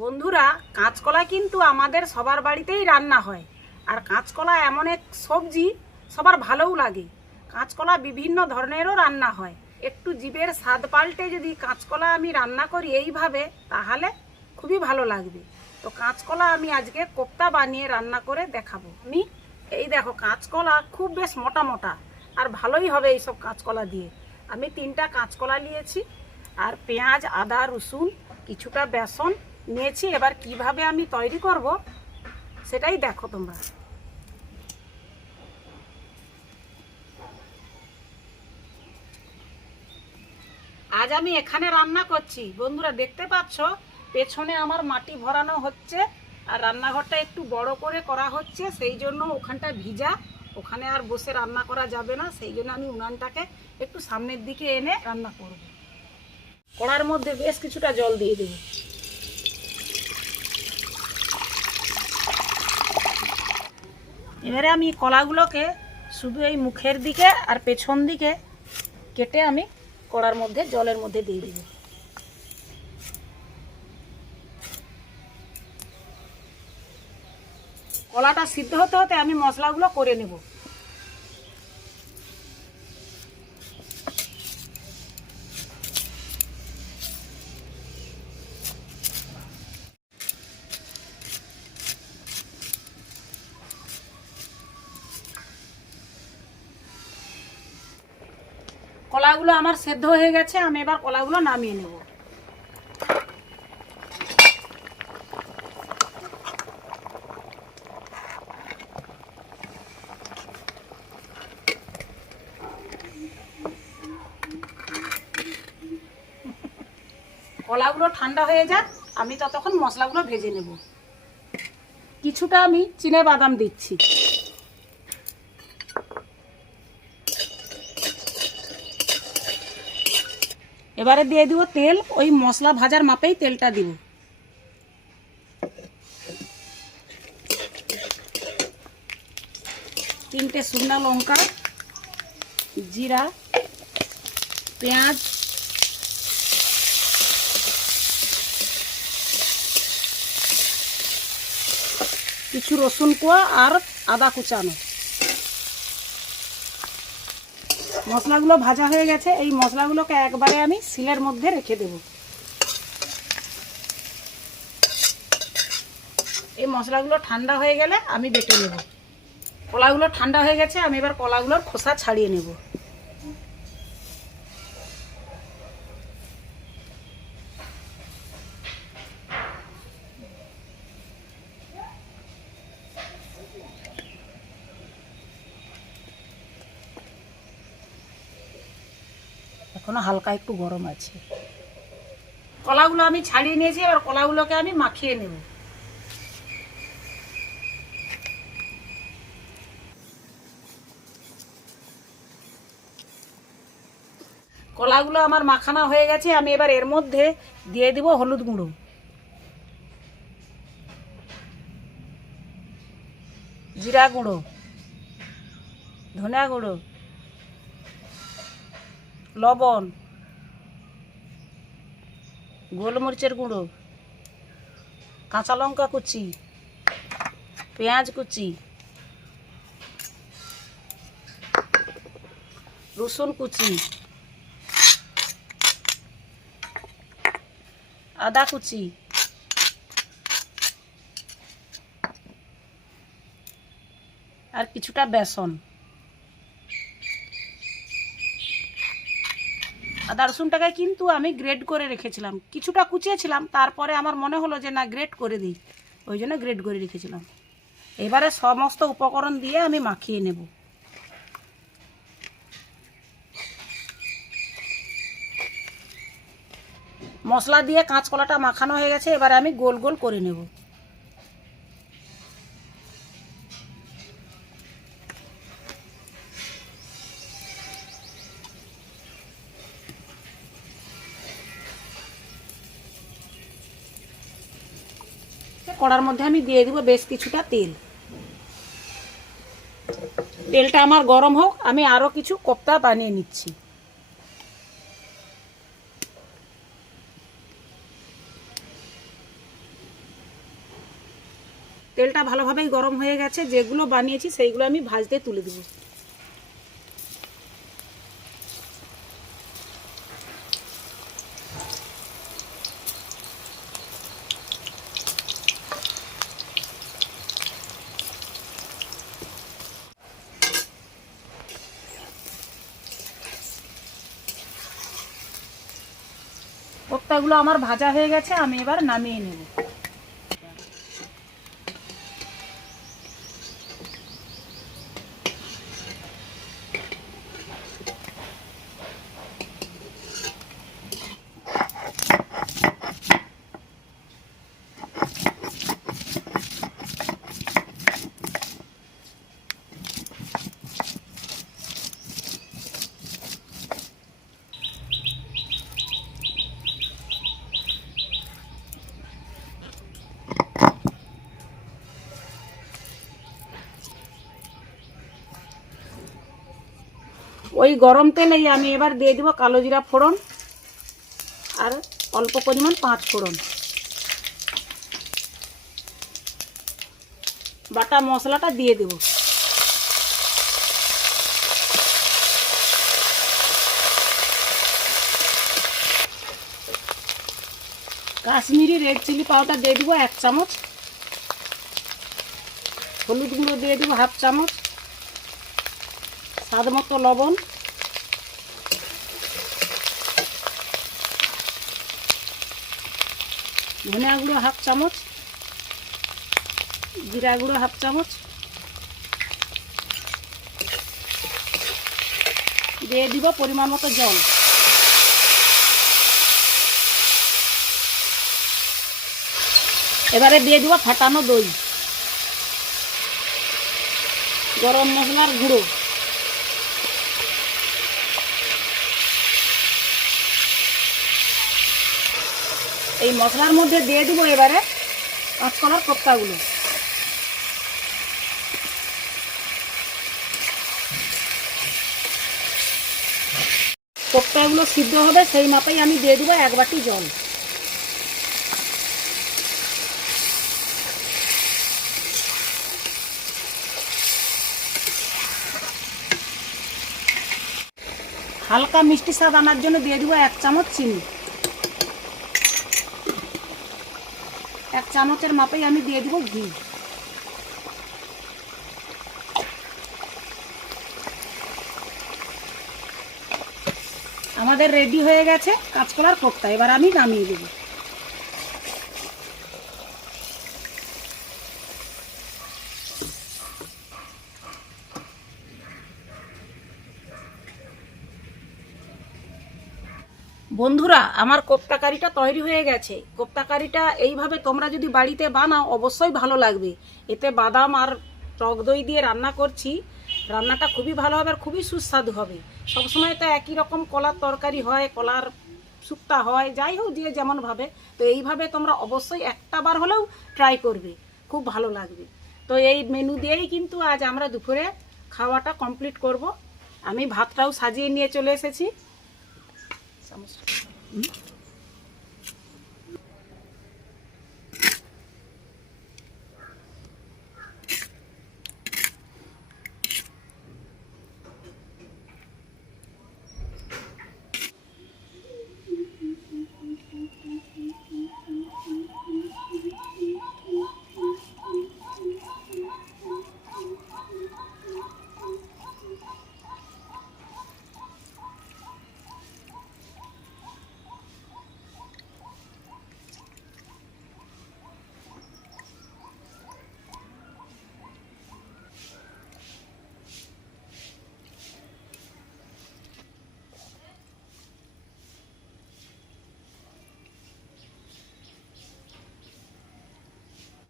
বন্ধুরা, কাঁচকলা কিন্তু আমাদের সবার বাড়িতেই রান্না হয়। আর কাঁচকলা এমন এক সবজি সবার ভালোও লাগে। কাঁচকলা বিভিন্ন ধরনেরও রান্না হয়। একটু জিভের স্বাদ পাল্টে যদি কাঁচকলা আমি রান্না করি এইভাবে, তাহলে খুবই ভালো লাগবে। তো কাঁচকলা আমি আজকে কোপ্তা বানিয়ে রান্না করে দেখাবো। এই দেখো, কাঁচকলা খুব বেশ মোটা মোটা, আর ভালোই হবে এইসব কাঁচকলা দিয়ে। আমি 3টা কাঁচকলা নিয়েছি, আর পেঁয়াজ, আদা, রসুন, কিছুটা বেসন নিয়েছি। এবার কিভাবে আমি তৈরি করব সেটাই দেখো তোমরা। আজ আমি এখানে রান্না করছি। বন্ধুরা, দেখতে পাচ্ছ পেছনে আমার মাটি ভরানো হচ্ছে, আর রান্নাঘরটা একটু বড় করে করা হচ্ছে। সেই জন্য ওখানটা ভিজা, ওখানে আর বসে রান্না করা যাবে না। সেই জন্য আমি উনানটাকে একটু সামনের দিকে এনে রান্না করব। কড়ার মধ্যে বেশ কিছুটা জল দিয়ে দেব। এবারে আমি কলাগুলোকে শুধু এই মুখের দিকে আর পেছন দিকে কেটে আমি কড়ার মধ্যে জলের মধ্যে দিয়ে দিব। কলাটা সিদ্ধ হতে হতে আমি মশলাগুলো করে নেব। কলাগুলো আমার সেদ্ধ হয়ে গেছে, আমি এবার কলাগুলো নামিয়ে নেব। কলাগুলো ঠান্ডা হয়ে যাক, আমি ততক্ষণ মশলাগুলো ভেজে নেব। কিছুটা আমি চিনে বাদাম দিচ্ছি। এবারে দিয়ে দিব তেল। ওই মশলা ভাজার মাপেই তেলটা দিব। তিনটে শুকনা লঙ্কা, জিরা, পেঁয়াজ, কিছু রসুন কোয়া আর আদা কুচানো। মশলাগুলো ভাজা হয়ে গেছে। এই মশলাগুলোকে একবারে আমি শিলের মধ্যে রেখে দেব। এই মশলাগুলো ঠান্ডা হয়ে গেলে আমি বেটে নেব। কলাগুলো ঠান্ডা হয়ে গেছে, আমি এবার কলাগুলোর খোসা ছাড়িয়ে নেব। এখনো হালকা একটু গরম আছে। কলাগুলো আমি ছাড়িয়ে নিয়েছি, এবার কলাগুলোকে আমি মাখিয়ে নেব। কলাগুলো আমার মাখানো হয়ে গেছে। আমি এবার এর মধ্যে দিয়ে দিব হলুদ গুঁড়ো, জিরা গুঁড়ো, ধনিয়া গুঁড়ো, লবণ, গোলমরিচের গুঁড়ো, কাঁচা লঙ্কা কুচি, পেঁয়াজ কুচি, রসুন কুচি, আদা কুচি, আর কিছুটা বেসন। আদা রসুনটাকে কিন্তু আমি গ্রেড করে রেখেছিলাম, কিছুটা কুচিয়েছিলাম, তারপরে আমার মনে হলো যে না, গ্রেড করে দিই, ওই জন্য গ্রেড করে রেখেছিলাম। এবারে সমস্ত উপকরণ দিয়ে আমি মাখিয়ে নেব। মশলা দিয়ে কাঁচকলাটা মাখানো হয়ে গেছে, এবারে আমি গোল গোল করে নেব। কড়ার মধ্যে আমি দিয়ে দিব বেশ কিছুটা তেল। তেলটা আমার গরম হোক, আমি আরও কিছু কোপ্তা বানিয়ে নিচ্ছি। তেলটা ভালোভাবেই গরম হয়ে গেছে, যেগুলো বানিয়েছি সেইগুলো আমি ভাজতে তুলে দেবো। কোপ্তাগুলো আমার ভাজা হয়ে গেছে, আমি এবার নামিয়ে নেব। ওই গরম তেলেই আমি এবার দিয়ে দেবো কালো জিরা ফোড়ন আর অল্প পরিমাণ 5 ফোড়ন। বাটা মশলাটা দিয়ে দেব। কাশ্মীরি রেড চিলি পাউডার দিয়ে দেবো 1 চামচ, হলুদ গুঁড়ো দিয়ে দেবো 1/2 চামচ, স্বাদ মতো লবণ, ধনিয়া গুঁড়ো 1/2 চামচ, জিরা গুঁড়ো 1/2 চামচ, দিয়ে দিব পরিমাণ মতো জল। এবারে দিয়ে দিব ফাটানো দই, গরম মশলার গুঁড়ো, এই মশলার মধ্যে দিয়ে দিব এবারে কাঁচকলার কোপ্তাগুলো। কোপ্তাগুলো সিদ্ধ হবে সেই মাপেই আমি দিয়ে দেবো 1 বাটি জল। হালকা মিষ্টি স্বাদ আনার জন্য দিয়ে দেবো 1 চামচ চিনি। 1 চামচের মাপেই আমি দিয়ে দেবো ঘি। আমাদের রেডি হয়ে গেছে কাঁচকলার কোপ্তা, এবার আমি নামিয়ে দেব। বন্ধুরা, আমার কোপ্তা কারিটা তৈরি হয়ে গেছে। কোপ্তা কারিটা এইভাবে তোমরা যদি বাড়িতে বানাও অবশ্যই ভালো লাগবে। এতে বাদাম আর টক দই দিয়ে রান্না করছি, রান্নাটা খুবই ভালো হবে আর খুবই সুস্বাদু হবে। সবসময় তো একই রকম কলার তরকারি হয়, কলার শুক্তা হয়, যাই হোক যে যেমনভাবে, তো এইভাবে তোমরা অবশ্যই একটা বার হলেও ট্রাই করবে, খুব ভালো লাগবে। তো এই মেনু দিয়েই কিন্তু আজ আমরা দুপুরে খাওয়াটা কমপ্লিট করব। আমি ভাতটাও সাজিয়ে নিয়ে চলে এসেছি।